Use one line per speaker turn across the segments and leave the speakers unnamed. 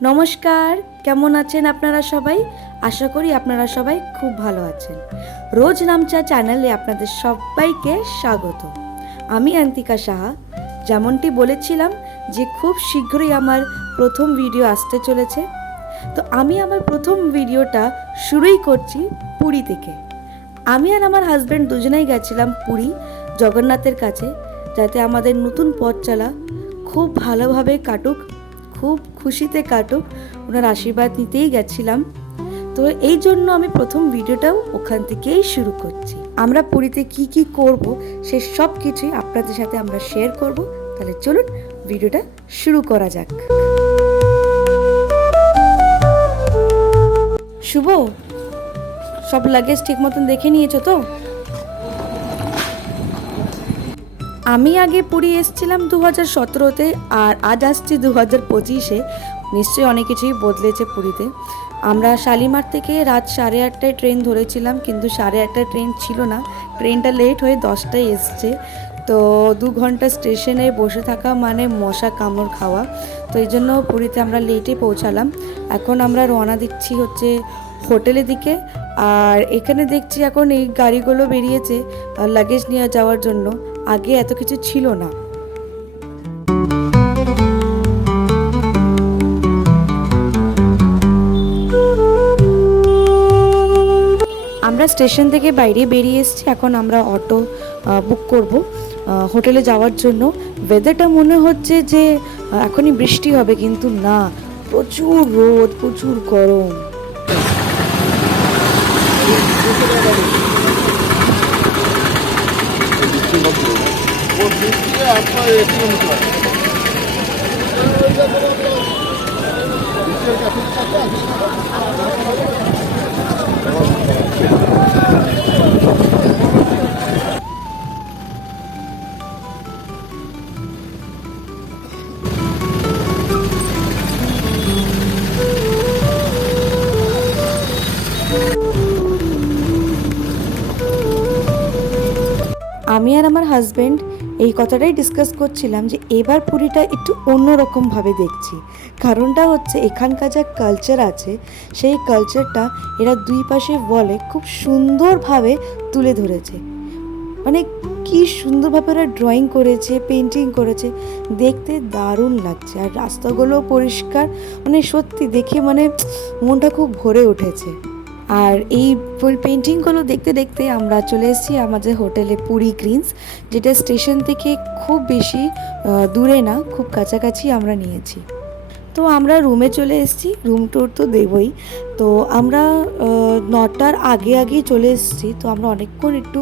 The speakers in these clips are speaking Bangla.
নমস্কার, কেমন আছেন আপনারা সবাই? আশা করি আপনারা সবাই খুব ভালো আছেন। রোজ নামচা চ্যানেলে আপনাদের সবাইকে স্বাগত। আমি অন্তিকা সাহা। যেমনটি বলেছিলাম যে খুব শীঘ্রই আমার প্রথম ভিডিও আসতে চলেছে। তো আমি আমার প্রথম ভিডিওটা শুরুই করছি পুরী থেকে। আমি আর আমার হাজব্যান্ড দুজনেই গেছিলাম পুরী জগন্নাথের কাছে, যাতে আমাদের নতুন পথ চলা খুব ভালোভাবে কাটুক। খুব খুশিতে কাটুক। ওনার আশীর্বাদ নিতেই গেছিলাম। তো এই জন্য আমি প্রথম ভিডিওটাও ওখান থেকেই শুরু করছি। আমরা পুরীতে কি কি করব, সে সব কিছুই আপনাদের সাথে আমরা শেয়ার করব। তাহলে চলুন ভিডিওটা শুরু করা যাক। শুভ, সব লাগেজ ঠিক মতন দেখে নিয়েছো তো? আমি আগে পুরী এসেছিলাম দু হাজার সতেরোতে আর আজ আসছি দু হাজার পঁচিশে। নিশ্চয়ই অনেক কিছুই বদলেছে পুরীতে। আমরা শালিমার থেকে রাত সাড়ে আটটায় ট্রেন ধরেছিলাম, কিন্তু সাড়ে আটটায় ট্রেন ছিল না। ট্রেনটা লেট হয়ে দশটায় এসছে। তো দু ঘণ্টা স্টেশনে বসে থাকা মানে মশা কামড় খাওয়া। তো এই জন্য পুরীতে আমরা লেটে পৌঁছালাম। এখন আমরা রওনা দিচ্ছি হচ্ছে হোটেলের দিকে। আর এখানে দেখছি এখন এই গাড়িগুলো বেরিয়েছে লাগেজ নিয়ে যাওয়ার জন্য। আগে এত কিছু ছিল না। আমরা স্টেশন থেকে বাইরে বেরিয়ে এসেছি। এখন আমরা অটো বুক করব। হোটেলে যাওয়ার জন্য। ওয়েদারটা মনে হচ্ছে যে এখনই বৃষ্টি হবে, কিন্তু না। প্রচুর রোদ, প্রচুর গরম।
같은 것도. Thank you.
আমি আর আমার হাজব্যান্ড এই কথাটাই ডিসকাস করছিলাম যে এবার পুরীটা একটু অন্যরকমভাবে দেখছি। কারণটা হচ্ছে এখানকার যা কালচার আছে, সেই কালচারটা এরা দুই পাশে বলে খুব সুন্দরভাবে তুলে ধরেছে। মানে কি সুন্দরভাবে ওরা ড্রয়িং করেছে পেন্টিং করেছে, দেখতে দারুণ লাগছে। আর রাস্তাগুলো পরিষ্কার মানে সত্যি দেখে মানে মনটা খুব ভরে উঠেছে। আর এই পেন্টিংগুলো দেখতে দেখতে আমরা চলে এসেছি আমাদের হোটেলে পুরী গ্রিনস যেটা স্টেশন থেকে খুব বেশি দূরে না, খুব কাছাকাছি আমরা নিয়েছি। তো আমরা রুমে চলে এসেছি রুম টুর তো দেবই। তো আমরা নটার আগে আগেই চলে এসেছি, তো আমরা অনেকক্ষণ একটু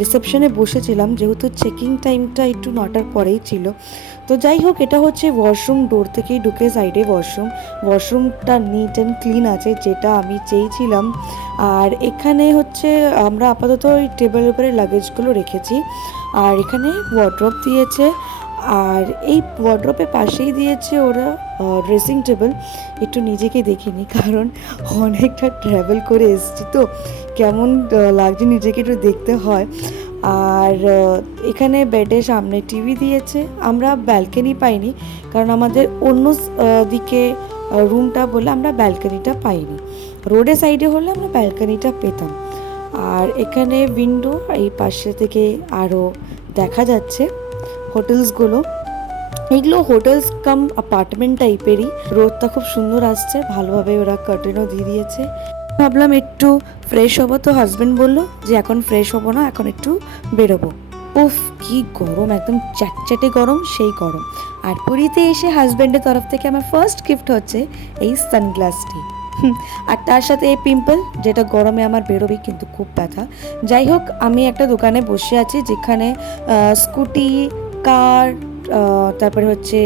রিসেপশনে বসেছিলাম, যেহেতু চেকিং টাইমটা একটু নটার পরেই ছিল। তো যাই হোক, এটা হচ্ছে ওয়াশরুম ডোর থেকেই ঢুকে সাইডে ওয়াশরুম ওয়াশরুমটা নিট অ্যান্ড ক্লিন আছে, যেটা আমি চেয়েছিলাম। আর এখানে হচ্ছে, আমরা আপাতত ওই টেবিলের উপরে লাগেজগুলো রেখেছি। আর এখানে ওয়ার্ড্রপ দিয়েছে। আর এই ওয়ার্ড্রপের পাশেই দিয়েছে ওরা ড্রেসিং টেবিল একটু নিজেকে দেখিনি কারণ অনেকটা ট্রাভেল করে এসেছি তো। কেমন লাগছে নিজেকে একটু দেখতে হয়। আর এখানে বেডের সামনে টিভি দিয়েছে। আমরা ব্যালকনি পাইনি, কারণ আমাদের অন্য দিকে রুমটা বলে আমরা ব্যালকনিটা পাইনি। রোডের সাইডে হলে আমরা ব্যালকনিটা পেতাম। আর এখানে উইন্ডো এই পাশে থেকে আরও দেখা যাচ্ছে। হোটেলসগুলো, এগুলো হোটেলস কাম অ্যাপার্টমেন্ট টাইপেরই। রোদটা খুব সুন্দর আসছে, ভালোভাবে ওরা কার্টেনও দিয়ে দিয়েছে। ভাবলাম একটু ফ্রেশ হব তো হাজব্যান্ড বলল যে, এখন ফ্রেশ হব না, এখন একটু বেরোবো। উফ, কি গরম, একদম চ্যাটচ্যাটে গরম, সেই গরম। আর পুরীতে এসে হাজব্যান্ডের তরফ থেকে আমার ফার্স্ট গিফট হচ্ছে এই সানগ্লাসটি আর তার সাথে এই পিম্পল যেটা গরমে আমার বেরোবে কিন্তু খুব ব্যথা। যাই হোক, আমি একটা দোকানে বসে আছি যেখানে স্কুটি কার তারপরে হচ্ছে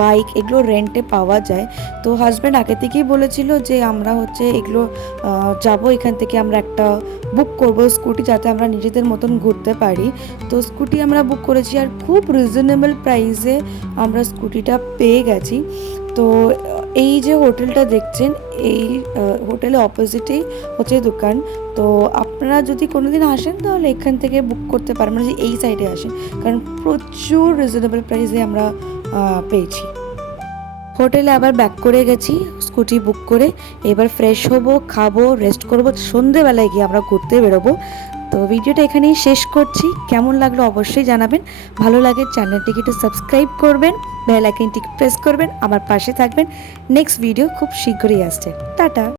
বাইক এগুলো রেন্টে পাওয়া যায়। তো হাজব্যান্ড আগে থেকেই বলেছিল যে আমরা হচ্ছে এগুলো যাব, এখান থেকে আমরা একটা বুক করব স্কুটি যাতে আমরা নিজেদের মতন ঘুরতে পারি। তো স্কুটি আমরা বুক করেছি আর খুব রিজনেবল প্রাইসে আমরা স্কুটিটা পেয়ে গেছি। তো এই যে হোটেলটা দেখছেন, এই হোটেলের অপোজিটেই হচ্ছে দোকান। তো আপনারা যদি কোনো দিন আসেন, তাহলে এখান থেকে বুক করতে পারেন মানে এই সাইডে আসেন। কারণ প্রচুর রিজনেবল প্রাইসে আমরা পেয়েছি। হোটেলে আবার ব্যাক করে গেছি স্কুটি বুক করে। এবার ফ্রেশ হব, খাব রেস্ট করব, সন্ধেবেলায় গিয়ে আমরা ঘুরতে বেরোবো। তো ভিডিওটা এখানেই শেষ করছি। কেমন লাগল অবশ্যই জানাবেন। ভালো লাগে চ্যানেলটিকে একটু সাবস্ক্রাইব করবেন, বেল আইকনটি প্রেস করবেন, আমার পাশে থাকবেন। নেক্সট ভিডিও খুব শীঘ্রই আসছে। টাটা।